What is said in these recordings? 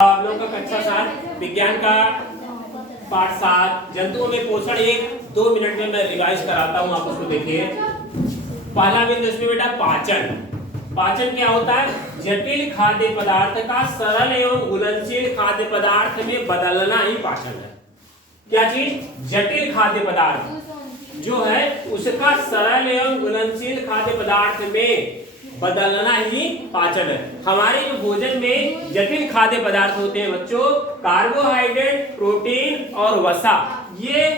आप लोगों का कक्षा 7 विज्ञान का पाठ 7 जंतुओं में पोषण 1-2 मिनट में मैं रिवाइज कराता हूं। आप उसको देखिए। पहला बिंदु इसमें बेटा पाचन। पाचन क्या होता है? जटिल खाद्य पदार्थ का सरल एवं घुलनशील खाद्य पदार्थ में बदलना ही पाचन है। क्या चीज? जटिल खाद्य पदार्थ जो है उसका सरल एवं घुलनशील खाद्य पदार्थ में बदलना ही पाचन है। हमारे जो भोजन में जटिल खाद्य पदार्थ होते हैं बच्चों, कार्बोहाइड्रेट, प्रोटीन और वसा, ये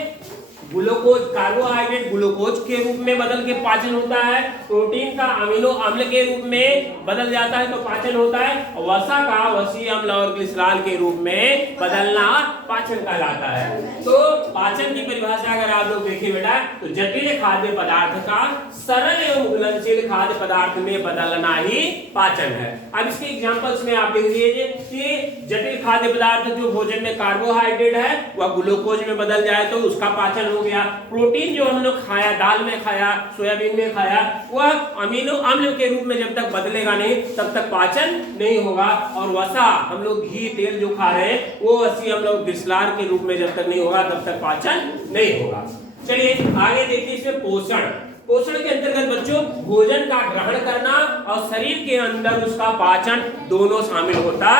ग्लूकोज, कार्बोहाइड्रेट ग्लूकोज के रूप में बदल के पाचन होता है, प्रोटीन का अमीनो अम्ल के रूप में बदल जाता है तो पाचन होता है, और वसा का वसीय अम्ल और ग्लिसरॉल के रूप में बदलना पाचन कहलाता है। तो पाचन की परिभाषा अगर आप लोग देखिए बेटा, तो जटिल खाद्य पदार्थ का सरल एवं घुलनशील खाद्य पदार्थ में बदलना ही पाचन है। अब इसके एग्जांपल्स में आप देख लीजिए कि जटिल खाद्य पदार्थ जो भोजन में कार्बोहाइड्रेट है वह ग्लूकोज में बदल जाए तो उसका पाचन हो गया। प्रोटीन जो हम लोग खाया, दाल में खाया, सोयाबीन में खाया, वह अमीनो अम्ल के रूप में जब तक बदलेगा नहीं तब तक पाचन नहीं होगा। और वसा, हम लोग घी तेल जो खा रहे हैं वो वसीय अम्ल और ग्लिसरॉल के रूप में जब तक नहीं होगा तब तक पाचन नहीं होगा। चलिए आगे देखिए इसमें पोषण। पोषण के अंतर्गत बच्चों भोजन का ग्रहण करना और शरीर के अंदर उसका पाचन दोनों शामिल होता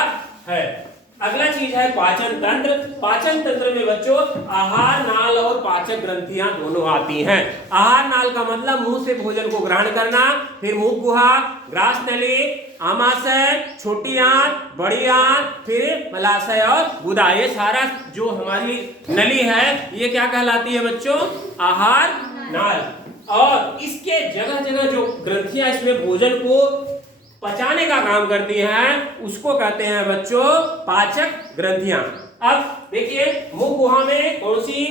है। अगला चीज है पाचन तंत्र। पाचन तंत्र में बच्चों आहार नाल और पाचक ग्रंथियां दोनों आती हैं। आहार नाल का मतलब मुंह से भोजन को ग्रहण करना, फिर मुख गुहा, ग्रास नली, आमाशय, छोटी आंत, बड़ी आंत, फिर मलाशय और गुदा। ये सारा जो हमारी नली है ये क्या कहलाती है बच्चों? आहार नाल। और इसके जगह जगह जो ग्रंथियां इसमें भोजन को पचाने का काम करती हैं उसको कहते हैं बच्चों पाचक ग्रंथियां। अब देखिए मुख गुहा में कौन सी,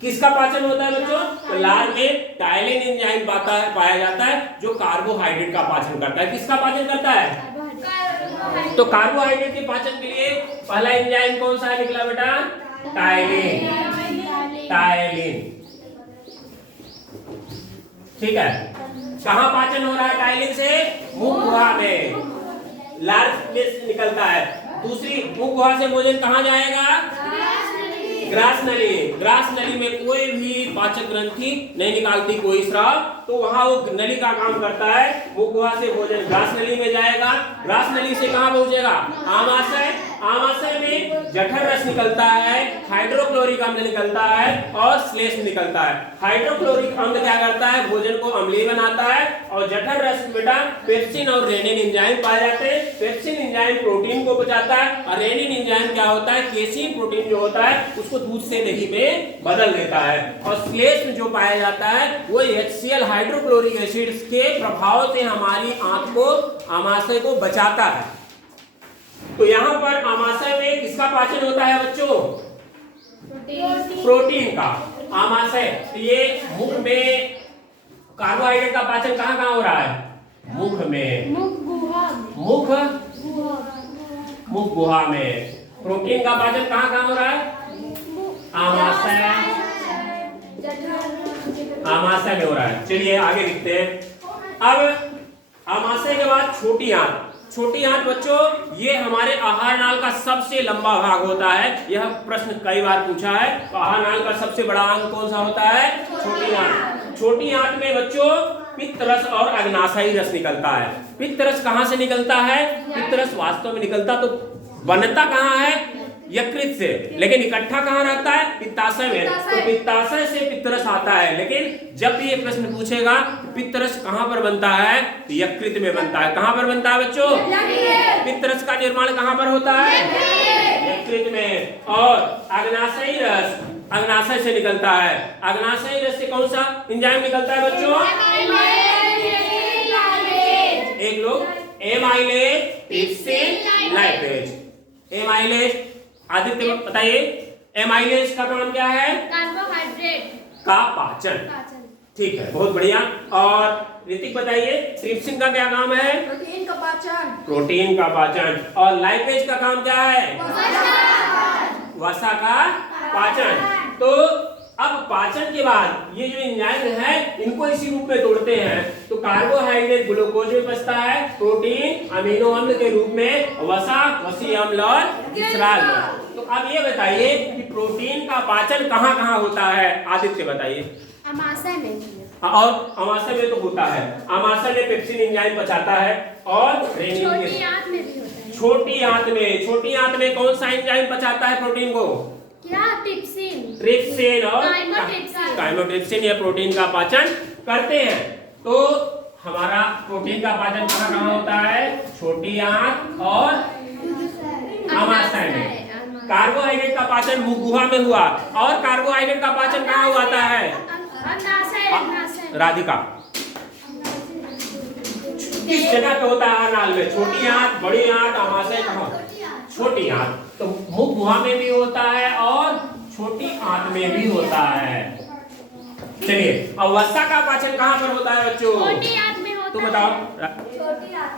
किसका पाचन होता है बच्चों? तो लार में टाइलिन एंजाइम पाया जाता है जो कार्बोहाइड्रेट का पाचन करता है। किसका पाचन करता है? तो कार्बोहाइड्रेट के पाचन के लिए पहला एंजाइम कौन सा निकला बेटा? टाइलिन। टाइलिन, ठीक है। कहाँ पाचन हो रहा है टाइलिन से? मुख गुहा में, लार में से निकलता है। दूसरी मुख गुहा से भोजन कहाँ जाएगा? ग्रास नली। ग्रास नली में कोई भी पाचक ग्रंथि नहीं निकालती कोई स्राव, तो वहां वो नली का काम करता है। मुख गुहा से भोजन ग्रास नली में जाएगा। ग्रास नली से कहाँ पहुंचेगा? आमाशय। आमाशय में जठर रस निकलता है, हाइड्रोक्लोरिक अम्ल निकलता है और श्लेष्म निकलता है। हाइड्रोक्लोरिक अम्ल क्या करता है? भोजन को अम्लीय बनाता है। और जठर रस बेटा पेप्सिन और रेनिन एंजाइम पाए जाते हैं। पेप्सिन एंजाइम प्रोटीन को बचाता है और रेनिन एंजाइम क्या होता है? केसीन प्रोटीन जो होता है उसको दूध से दही में बदल देता है। और श्लेष्म जो पाया जाता है वो HCl हाइड्रोक्लोरिक एसिड के प्रभाव से हमारी आंत को, आमाशय को बचाता है। तो यहाँ पर आमाशय में किसका पाचन होता है बच्चों? प्रोटीन का। आमाशय, ये मुख में कार्बोहाइड्रेट का पाचन कहाँ कहाँ हो रहा है? मुख में, मुख गुहा में। प्रोटीन का पाचन कहाँ कहाँ हो रहा है? आमाशय, आमाशय में हो रहा है। चलिए आगे लिखते हैं। अब आमाशय के बाद छोटी आंत। छोटी आंत बच्चों ये हमारे आहार नाल का सबसे लंबा भाग होता है। यह प्रश्न कई बार पूछा है। तो आहार नाल का सबसे बड़ा अंग कौन सा होता है? छोटी आंत। छोटी आंत में बच्चों पित्त रस और अग्नाशयी रस निकलता है। पित्त रस कहाँ से निकलता है? पित्त रस वास्तव में निकलता तो बनता कहाँ है? यकृत से, लेकिन इकट्ठा कहाँ रहता है? पित्ताशय में। तो पित्ताशय से पित्तरस आता है। लेकिन जब भी ये प्रश्न पूछेगा पित्तरस कहाँ पर बनता है? तो यकृत में बनता है। कहाँ पर बनता है बच्चों? पित्तरस का निर्माण कहाँ पर होता है? यकृत में। और अग्नाशयी रस अग्नाशय से निकलता है। अग्नाशयी रस से कौन सा एंजाइम निकलता है बच्चों? एक लोग amylase, trypsin, lipase. Amylase, Aditya बताइए एमाइलेज का काम क्या है? कार्बोहाइड्रेट का पाचन। ठीक है, बहुत बढ़िया। और ऋतिक बताइए ट्रिप्सिन का क्या काम है? प्रोटीन का पाचन। प्रोटीन का पाचन। और लाइपेज का काम क्या है? वसा का पाचन। तो अब पाचन के बाद ये जो एंजाइम है इनको इसी रूप में तोड़ते हैं तो कार्बोहाइड्रेट ग्लूकोज में बचता है, प्रोटीन अमीनो अम्ल के रूप में वसा, वसीय अम्ल और ग्लिसरॉल। तो अब ये बताइए कि प्रोटीन का पाचन कहाँ कहाँ होता है, आदित्य बताइए। अमाशय में और अमाशय में तो होता है, अमाशय में पेप्सिन एंजाइम पचाता है और छोटी आंत में भी होता है। छोटी आंत में कौन सा एंजाइम पचाता है प्रोटीन को? क्या? ट्रिप्सिन। ट्रिप्सिन और काइमोट्रिप्सिन। काइमोट्रिप्सिन या प्रोटीन का पाचन करते हैं। तो हमारा प्रोटीन का पाचन कहाँ कहाँ होता है? छोटी आंत और अमाशय में। कार्बोहाइड्रेट का पाचन मुंह गुहा में हुआ और कार्बोहाइड्रेट का पाचन कहाँ हुआ है? राधिका किस जगह पे होता है? अनाल में। छोटी आंत, बड़ी आंत, अमाशय कहाँ? छोटी आंत। तो मुंह गुहा में भी होता है और छोटी आंत में भी होता है। चलिए अब वसा का पाचन कहाँ पर होता है बच्चों? छोटी आंत में होता है। तुम बताओ। छोटी आंत।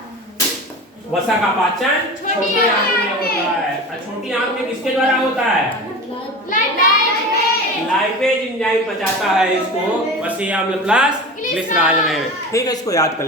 वसा का पाचन छोटी आंत में होता है। और छोटी आंत में किसके द्वारा होता है? लाइपेज एंजाइम पचाता है इसको, वसीय अम्ल प्लस ग्लिसरॉल में। ठीक है, इसको याद कर